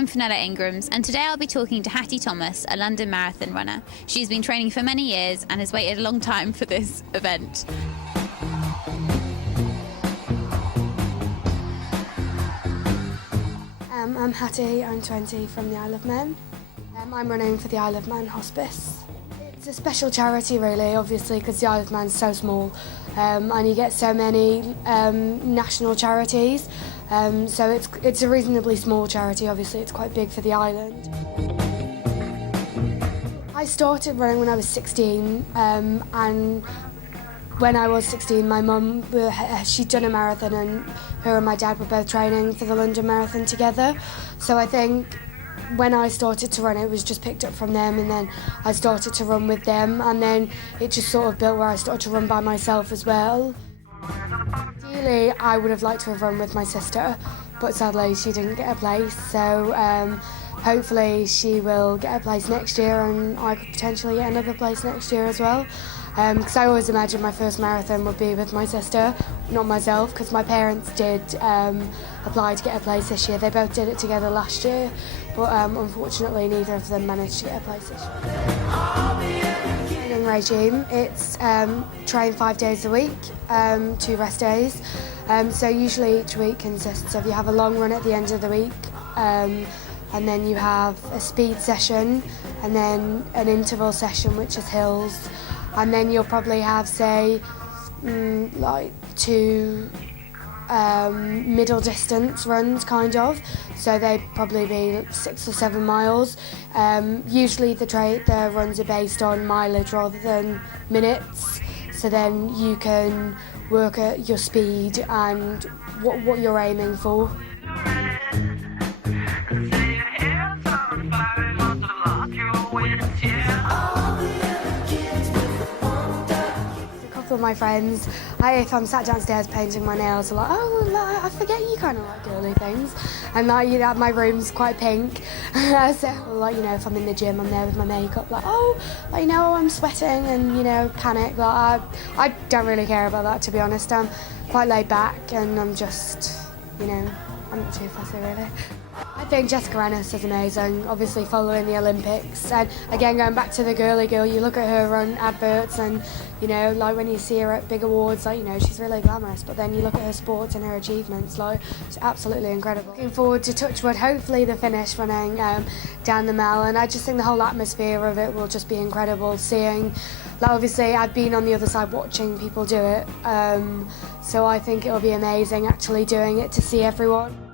I'm Fenella Ingrams, and today I'll be talking to Hattie Thomas, a London Marathon runner. She's been training for many years and has waited a long time for this event. I'm Hattie, I'm 20 from the Isle of Man. I'm running for the Isle of Man Hospice. It's a special charity really, obviously, because the Isle of Man's so small and you get so many national charities. So it's a reasonably small charity, obviously it's quite big for the island. I started running when I was 16 and when I was 16 my mum, she'd done a marathon and her and my dad were both training for the London Marathon together. So I think when I started to run it was just picked up from them, and then I started to run with them, and then it just sort of built where I started to run by myself as well. Ideally, I would have liked to have run with my sister, but sadly she didn't get a place, so hopefully she will get a place next year and I could potentially get another place next year as well. Because I always imagined my first marathon would be with my sister, not myself, because my parents did apply to get a place this year. They both did it together last year, but unfortunately neither of them managed to get a place this year. Training regime, it's train 5 days a week, 2 rest days. So usually each week consists of, you have a long run at the end of the week, and then you have a speed session, and then an interval session which is hills, and then you'll probably have, say, like 2 middle distance runs, kind of. So they'd probably be 6 or 7 miles. Usually the runs are based on mileage rather than minutes. So then you can work at your speed and what you're aiming for. With my friends, if I'm sat downstairs painting my nails, I'm like, oh, I forget you kind of like girly things, and like, you know, my room's quite pink. So like, you know, if I'm in the gym, I'm there with my makeup, like, oh, like, you know, I'm sweating and, you know, panic. Like, I don't really care about that, to be honest. I'm quite laid back and I'm just, you know, I'm not too fussy really. I think Jessica Ennis is amazing, obviously following the Olympics, and again going back to the girly girl, you look at her run adverts and, you know, like when you see her at big awards, like, you know, she's really glamorous, but then you look at her sports and her achievements, like, it's absolutely incredible. Looking forward to Touchwood, hopefully the finish running down the Mall, and I just think the whole atmosphere of it will just be incredible, seeing, like, obviously I've been on the other side watching people do it, so I think it'll be amazing actually doing it to see everyone.